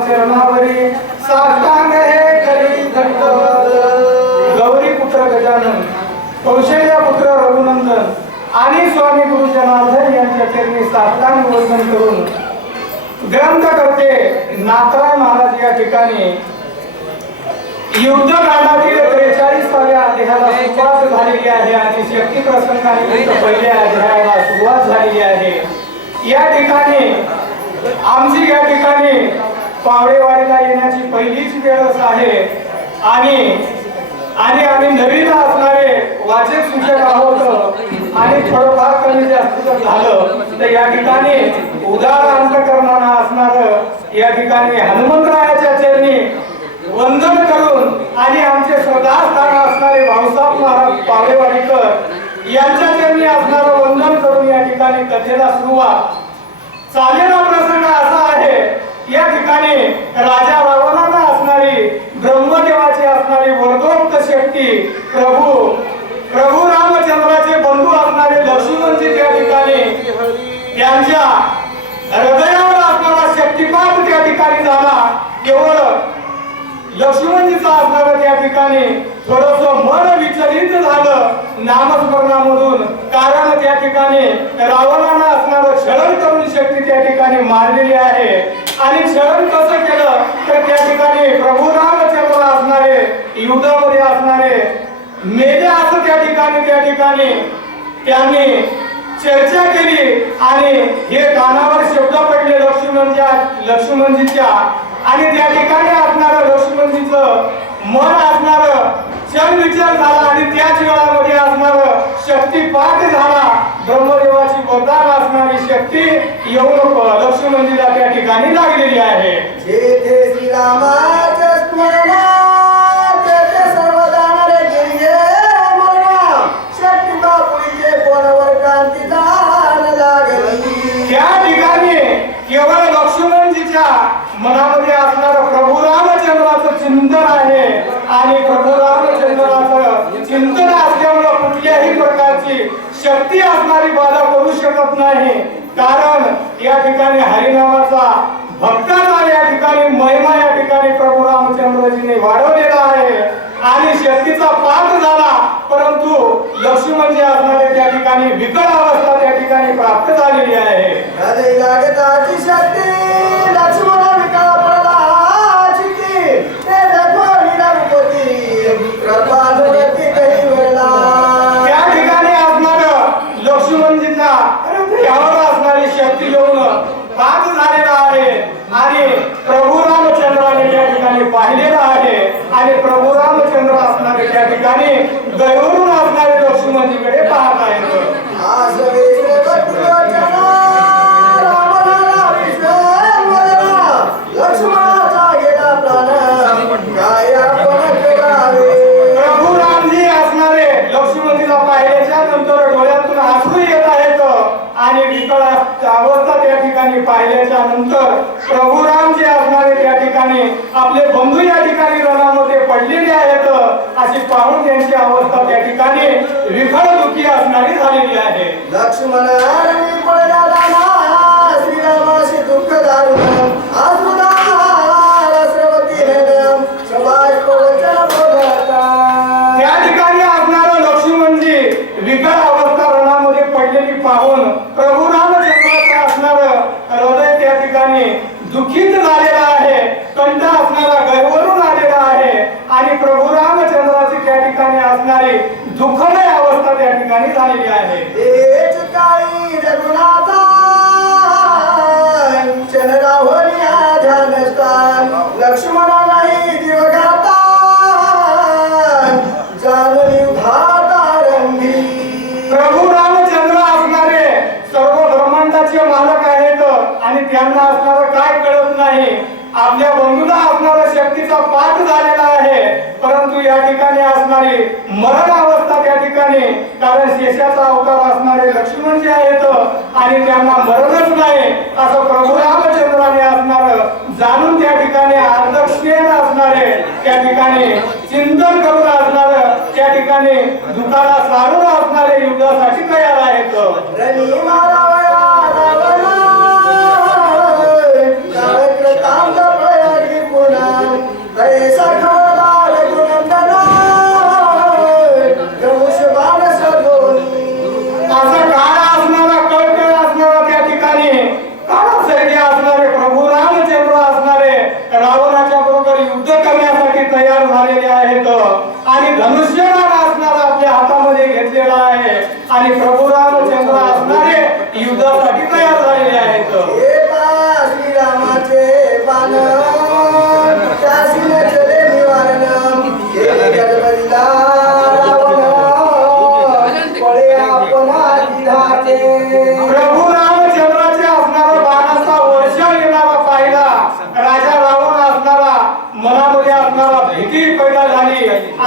चरणावरी साष्टांग हे करी घट्ट गौरी पुत्र गजानन कौशल्य पुत्र रघुनंदन आणि स्वामी गुरु जनार्दन यांच्या चरणी साष्टांग वंदन करून ग्रंथकर्ते नाथराय महाराज या ठिकाणी युद्ध काळातील त्रेचाळीसाव्या अध्यायाला सुरुवात झालेली आहे आणि शक्ती प्रसंगाने पहिल्या अध्यायाला सुरुवात झालेली आहे. या ठिकाणी आमची या ठिकाणी पावडेवाडीला येण्याची पहिलीच वेळच आहे. आणि आणि आम्ही नवीन असणारे वाचक सूचक आहोत. आणि थोडंफार कमी जास्त जर झालं. तर या ठिकाणी उदार अंतकरणानं असणार या ठिकाणी हनुमंतरायाच्या चरणी वंदन करून आणि आमचे श्रद्धास्थान असणारे भाऊसाहेब महाराज पावलेवाडीकर यांच्या चरणी असणारं वंदन करून या ठिकाणी कथेला सुरुवात. चालेला प्रसंग असा आहे. या ठिकाणी राजा रावणाला असणारी ब्रह्मदेवाची असणारी वर्धोक्त शक्ती प्रभू हे कानावर शब्द पडले लक्ष्मणच्या लक्ष्मणजीच्या. आणि त्या ठिकाणी असणार लक्ष्मणजीचं मन असणार क्षण विचार झाला आणि त्याच वेळामध्ये असणारं शक्तिपात झाला. ब्रह्मदेवाची वरदान असणारी शक्ती येऊन लक्ष्मणजीला त्या ठिकाणी लागलेली आहे. आणि प्रभू रामचंद्राचं चिंतन असल्यामुळे कुठल्याही प्रकारची शक्ती असणारी बाधा करू शकत नाही. कारण या ठिकाणी हरिनामाचा भक्ताचा या ठिकाणी महिमा या ठिकाणी प्रभू रामचंद्रजीने वाढवलेला आहे. आणि शक्तीचा पाठ झाला परंतु लक्ष्मणजी म्हणजे असणारे त्या ठिकाणी विकट अवस्था त्या ठिकाणी प्राप्त झालेली आहे. पाच झालेला आहे. आणि प्रभू रामचंद्राने त्या ठिकाणी पाहिलेलं आहे आणि प्रभू रामचंद्र असणारे त्या ठिकाणी गैरून असणारे लक्ष्मणजीकडे पाहत ठिकाणी दुखी असणारी झालेली आहे. लक्ष्मण त्यांना असणारं काय कळत नाही? आपल्या बंधूला असणारा शक्तीचा पाठ झालेला आहे. परंतु या ठिकाणी असणारी मरण अवस्था त्या ठिकाणी कारण शेषाचा अवतार असणारे लक्ष्मण जे आहेत आणि त्यांना मरणच नाही असं प्रभू रामचंद्राने असणार जाणून त्या ठिकाणी आदक्षेण असणारे त्या ठिकाणी चिंतन करून असणार त्या ठिकाणी दुखाला सारून असणारे युद्धासाठी तयार आहेत.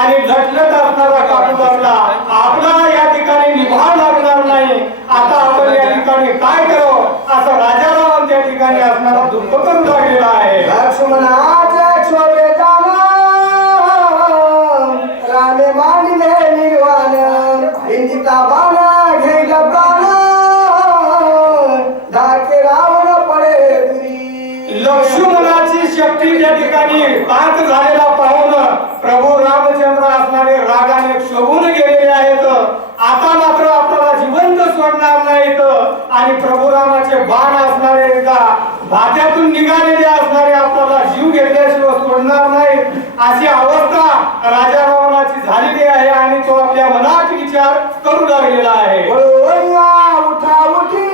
आणि लटलट असणारा लागला आपला या ठिकाणी निभा लागणार नाही. आता आपण या ठिकाणी काय करू असं राजा रावण त्या ठिकाणी असणारा दुःख करू लागलेला आहे. छोटे रामे निर्वाण प्राण धाके रावण पडे लक्ष्मणाची शक्ती त्या ठिकाणी पाच झालेला पाहून प्रभू रामचंद्र असणारे रागाने शोभून गेलेले आहेत आता मात्र आपल्याला जिवंत सोडणार नाहीत आणि प्रभुरामाचे बाण असणारे एकदा भात्यातून निघालेले असणारे आपल्याला जीव घेतल्याशिवाय सोडणार नाही. अशी अवस्था राजा रावणाची झालेली आहे आणि तो आपल्या मनात विचार करू लागलेला आहे. उठा उठी.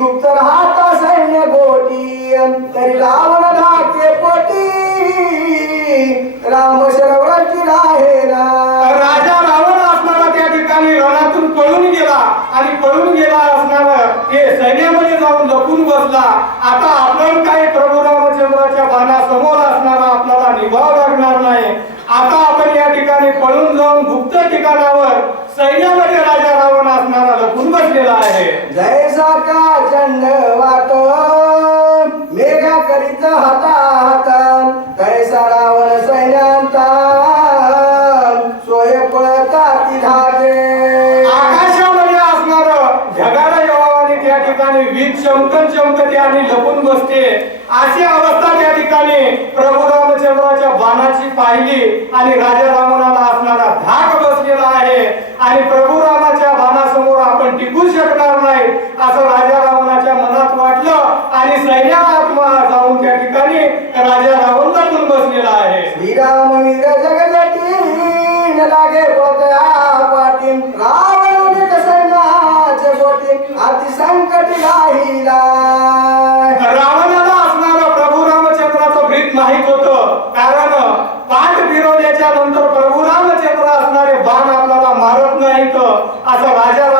गुप्त राहता सैन्य गोटी. तरी रावण धाके पोटी. राम शरव गेला असणार. ते सैन्यामध्ये जाऊन लपून बसला. आता आपण काय प्रभू रामचंद्राच्या बाणासमोर असणारा. आपल्याला निभाव लागणार नाही. आता आपण या ठिकाणी पळून जाऊन गुप्त ठिकाणावर सैन्यामध्ये राजा रावण असणारा लपून बसलेला आहे. जय का चंड वाट. मेघा करीत हाता हाता तैसा रावण सैन्या चमकत चमकन चमकते आणि लपून बसते. अशी अवस्था त्या ठिकाणी प्रभू रामचंद्राच्या बाणाची पाहिली आणि राजा रामणाला असणारा धाक बसलेला आहे. आणि प्रभू रामाच्या बाणासमोर आपण टिकू शकणार नाही असं राजा रावणाच्या मनात वाटलं आणि सैन्यात जाऊन त्या ठिकाणी राजा रावण लपून बसलेला आहे. श्रीराम वीर जगजटी लागे पाटील अति संकट राहिला. रावणाला असणारा प्रभू रामचंद्राचं भीत माहीत होत. कारण पाठ फिरवल्याच्या नंतर प्रभू रामचंद्र असणारे बाण आपल्याला मारत नाहीत. असं राजा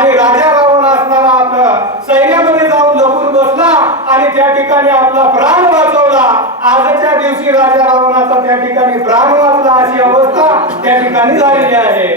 आणि राजा रावण असताना आपलं सैन्यामध्ये जाऊन लपून बसला आणि त्या ठिकाणी आपला प्राण वाचवला. आजच्या दिवशी राजा रावणाचा त्या ठिकाणी प्राण वाचला अशी अवस्था त्या ठिकाणी झालेली आहे.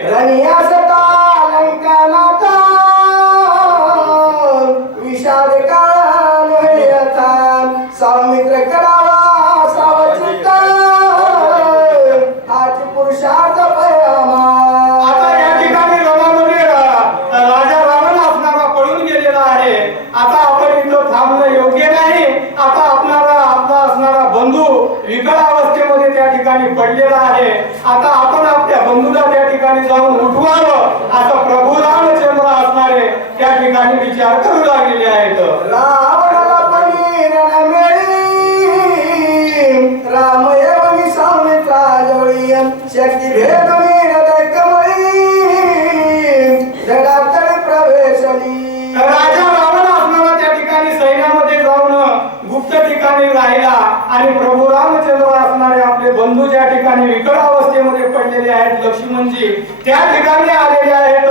गुप्त ठिकाणी राहिला आणि प्रभू रामचंद्र असणारे आपले बंधू ज्या ठिकाणी विकट अवस्थेमध्ये पडलेले आहेत लक्ष्मणजी त्या ठिकाणी आलेले आहेत.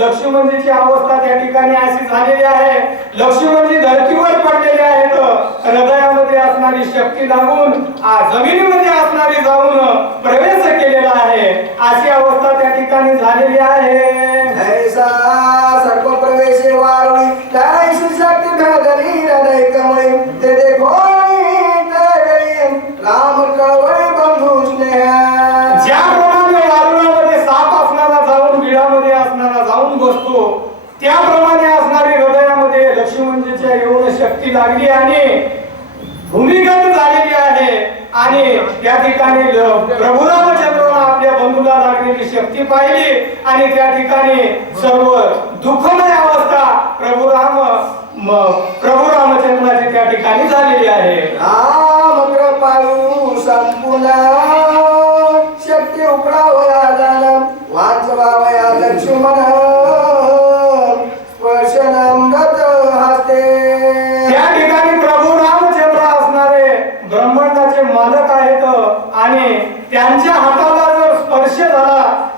लक्ष्मणजीची अवस्था त्या ठिकाणी अशी झालेली आहे. लक्ष्मणजी धरतीवर पडलेले आहेत. हृदयामध्ये असणारी शक्ती लागून जमिनीमध्ये असणारी जाऊन प्रवेश केलेला आहे. अशी अवस्था त्या ठिकाणी झालेली आहे. सर्व प्रवेश वारणी त्याशी शक्ती हृदय कमळे बसतो. त्याप्रमाणे असणारी हृदयामध्ये लक्ष्मणजीच्या येऊन शक्ती लागली आणि भूमिगत झालेली आहे. आणि त्या ठिकाणी ल- प्रभू रामचंद्राला आपल्या बंधूला लागलेली शक्ती पाहिली आणि त्या ठिकाणी सर्व दुःखमय अवस्था प्रभू राम प्रभू रामचंद्राची त्या ठिकाणी झालेली आहे. राम कृपाळू संपूर्ण शक्ती उकडावया जाण. वाचवावया लक्ष्मण.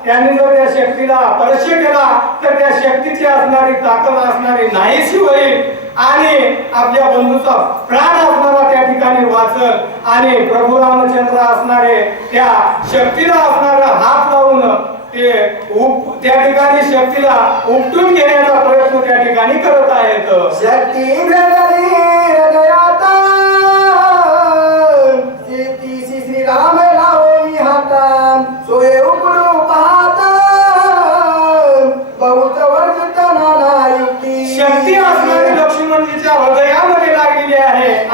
त्यांनी जर त्या शक्तीला स्पर्श केला तर त्या शक्तीची असणारी ताकद असणारी नाहीशी होईल. आणि आपल्या बंधूचा प्राण असणारा त्या ठिकाणी वाचल आणि प्रभू रामचंद्र असणारे त्या शक्तीला असणारा हात लावून ते उप त्या ठिकाणी शक्तीला उपटून घेण्याचा प्रयत्न त्या ठिकाणी करत आहेत. शक्ती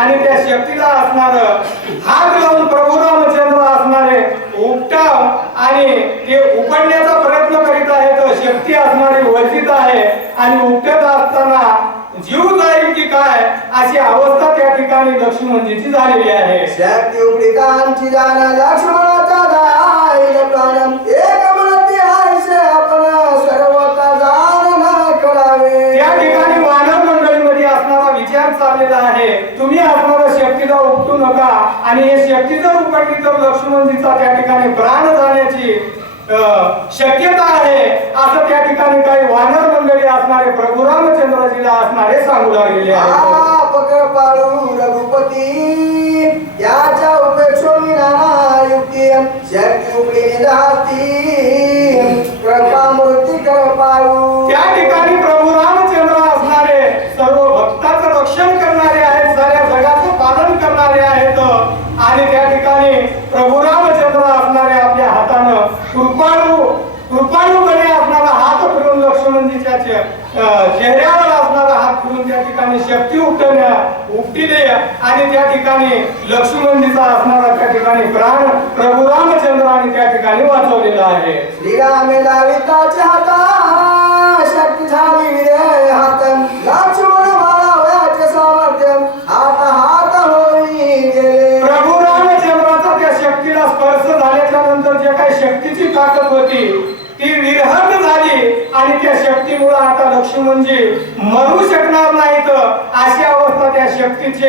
आणि त्या शक्तीला असणार हात लावून प्रभू रामचंद्र असणारे उपटाव आणि ते उपडण्याचा प्रयत्न करीत आहे तर शक्ती असणारी वर्जित आहे आणि उपटत असताना जीव जाईल की काय अशी अवस्था त्या ठिकाणी लक्ष्मणजीची झालेली आहे. शक्ती उकडी जाण लक्ष्मणाचा जाईल एक विचार आहे. तुम्ही असणारा शक्तीला उपटू नका. आणि हे शक्ती जर उपटली तर लक्ष्मणजीचा त्या ठिकाणी प्राण जाण्याची शक्यता आहे. असं त्या ठिकाणी काही वानर मंडळी असणारे प्रभू रामचंद्रजीला असणारे सांगू लागलेले रघुपती याच्या उपेक्षोनी नाना युक्ती शक्ती उकडी निधाती कृपा मूर्ती कर पाळू त्या ठिकाणी प्रभू रामचंद्र असणारे सर्व भक्ताचं रक्षण करणारे आहेत साऱ्या जगाचं पालन करणारे आहेत आणि त्या ठिकाणी प्रभू रामचंद्र असणारे आपल्या हातानं कृपाळू कृपाळूपणे असणारा हात फिरून लक्ष्मणजीच्या चे- अं, चेहऱ्यावर असणारा हात फिरून त्या ठिकाणी शक्ती उपटण्या उपटिले आणि त्या ठिकाणी लक्ष्मणजीचा असणारा त्या ठिकाणी प्राण प्रभू रामचंद्राने त्या ठिकाणी वाचवलेला आहे. श्रीरामे दाविताचे हाता शक्ती झाली विजय हात लक्ष्मण माळावयाचे सामर्थ्य हात हात होई गेले. प्रभू रामचंद्राचा त्या शक्तीला स्पर्श झाल्याच्यानंतर जे काही शक्तीची ताकद होती ती विरहत झाली आणि त्या शक्तीमुळे आता लक्ष्मणजी मरू शकणार नाहीत. अशी अवस्था त्या शक्तीची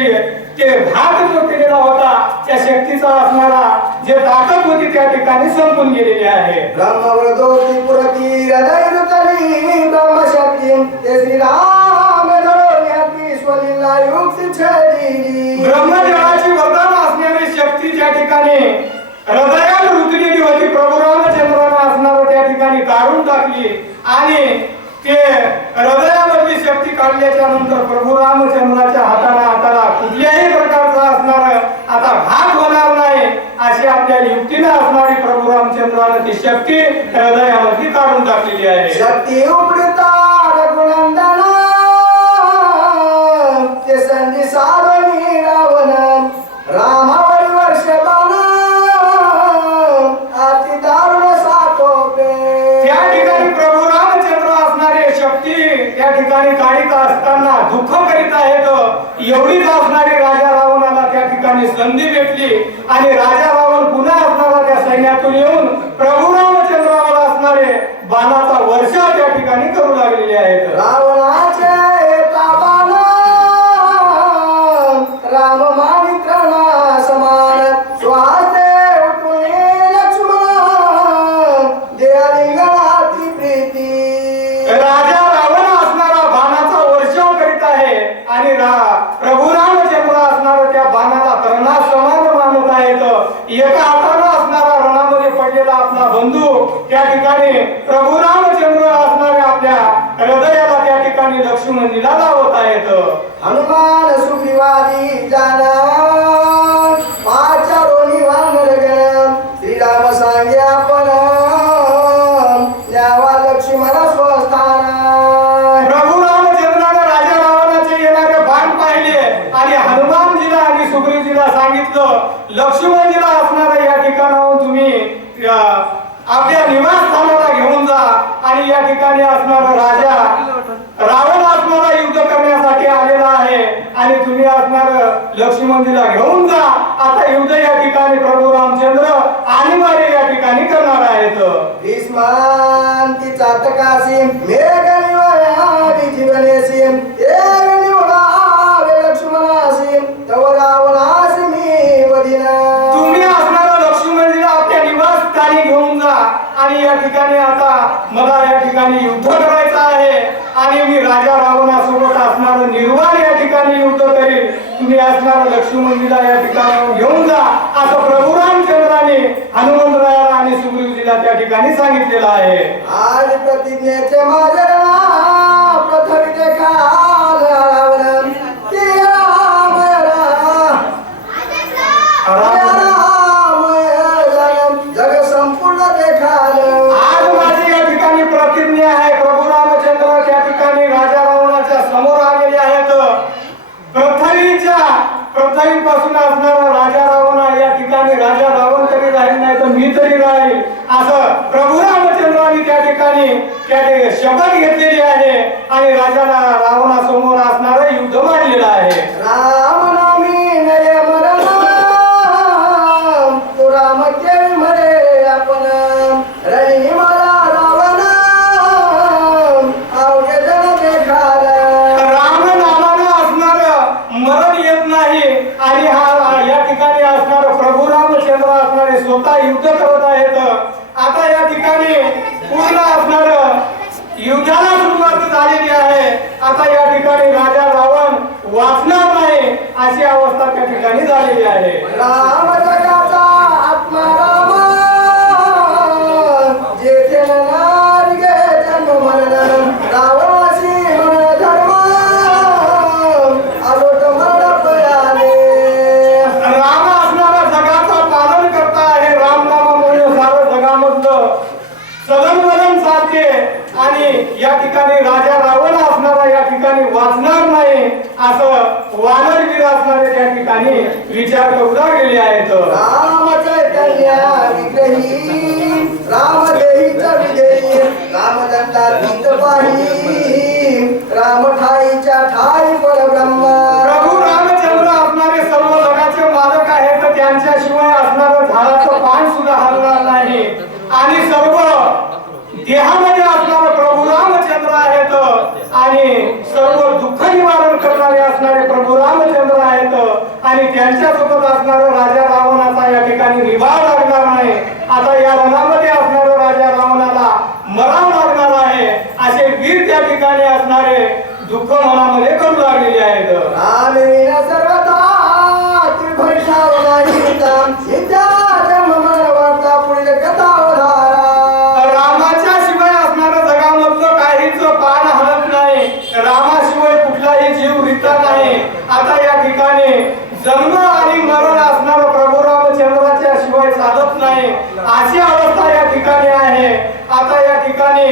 ते घात जो केलेला होता त्या शक्तीचा असणारा जे ताकद होती त्या ठिकाणी संपून गेलेली आहे. ब्रह्मवृदोती पुरती हृदय रुतली ब्रह्मशक्ती ते श्रीराम धरोनी हाती स्वलीला युक्ती छेदिली ब्रह्मदेवाची वरदान असणारी शक्ती ज्या ठिकाणी हृदयात रुतलेली होती. प्रभू रामचंद्राने असणार त्या ठिकाणी काढून टाकली. आणि ते हृदयामधली शक्ती काढल्याच्या नंतर प्रभू रामचंद्राच्या हाताला हाताला कुठल्याही प्रकारचा असणार आता भाग होणार नाही अशी आपल्या युक्तीने असणारी प्रभू रामचंद्राने ती शक्ती हृदयामधली काढून टाकलेली आहे. शक्ती उपडता रघुनंदन ते संधी सार काढीत असताना दुःख करीत आहेत. एवढीच असणारी राजा रावणाला त्या ठिकाणी संधी भेटली आणि राजा रावण पुन्हा असणारा त्या सैन्यातून येऊन प्रभू रामचंद्रावर असणारे बाणाचा वर्षा त्या ठिकाणी करू लागलेले आहेत. ठिकाणी प्रभू रामचंद्र असणाऱ्या आपल्या हृदयाला त्या ठिकाणी लक्ष्मणजीला लावता येत. हनुमान सुग्रीवादी जाना. ठिकाणी असणारा राजा रावण असणारा युद्ध करण्यासाठी आलेला आहे. आणि तुम्ही असणार लक्ष्मणजीला घेऊन जा. आता युद्ध या ठिकाणी प्रभू रामचंद्र आणि मारे या ठिकाणी करणार आहेत. भीष्मांती चातकासी मेघ निवयादी जीवनेसी एक निवडावे लक्ष्मणासी तव रावणासी मी वदिना तुम्ही असणारा लक्ष्मणजीला आपल्या निवासस्थानी घेऊन जा. आणि या ठिकाणी आता मला या ठिकाणी युद्ध करायचं आहे आणि मी राजा रावणासोबत असणार निर्वाण या ठिकाणी युद्ध तरी तुम्ही असणारा लक्ष्मणजीला या ठिकाणी घेऊन जा. असं प्रभू रामचंद्राने हनुमंतरायाला आणि सुग्रीवजीला त्या ठिकाणी सांगितलेलं आहे. आज प्रतिज्ञेचे माझ्या नाव देखा ठिकाणी झालेली आहे. राम जगाचा आत्मा राम जेथे नर गे जन्म मरण रावणाशी मन धर्म आलोट मरण पयाले. राम असणारा जगाचा पालन करता आहे. राम नामामुळे सारं जगामधलं सदन साधते आणि या ठिकाणी राजा रावण असणारा या ठिकाणी वाचणार नाही असं वानरवीर असणारे त्या ठिकाणी विचार करू लागलेले आहेत. राम चैतन्य विग्रही राम देहीचा विजयी राम दंडातीत पाही राम ठाईच्या ठाई परब्रह्म. प्रभू रामचंद्र असणारे सर्व जगाचे मालक आहेत त्यांच्याशिवाय असणारं झाडाचं पान सुद्धा हलणार नाही. आणि सर्व देहामध्ये असणारे रामचंद्र आहेत. आणि सर्व दुःख निवारण करणारे असणारे प्रभू रामचंद्र आहेत. आणि त्यांच्यासोबत असणारा राजा रावणाचा या ठिकाणी विवाह लागणार नाही आता या रणामध्ये असणारा राजा रावणाला मराव लागणार आहे. असे वीर त्या ठिकाणी असणारे दुःख मनामध्ये करू लागलेले आहेत. जन्म आणि मरण असणारं प्रभू रामचंद्राच्या शिवाय साधत नाही. अशी अवस्था या ठिकाणी आहे. आता या ठिकाणी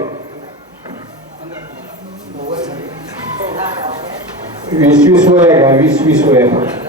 Viss Viss Weg, ein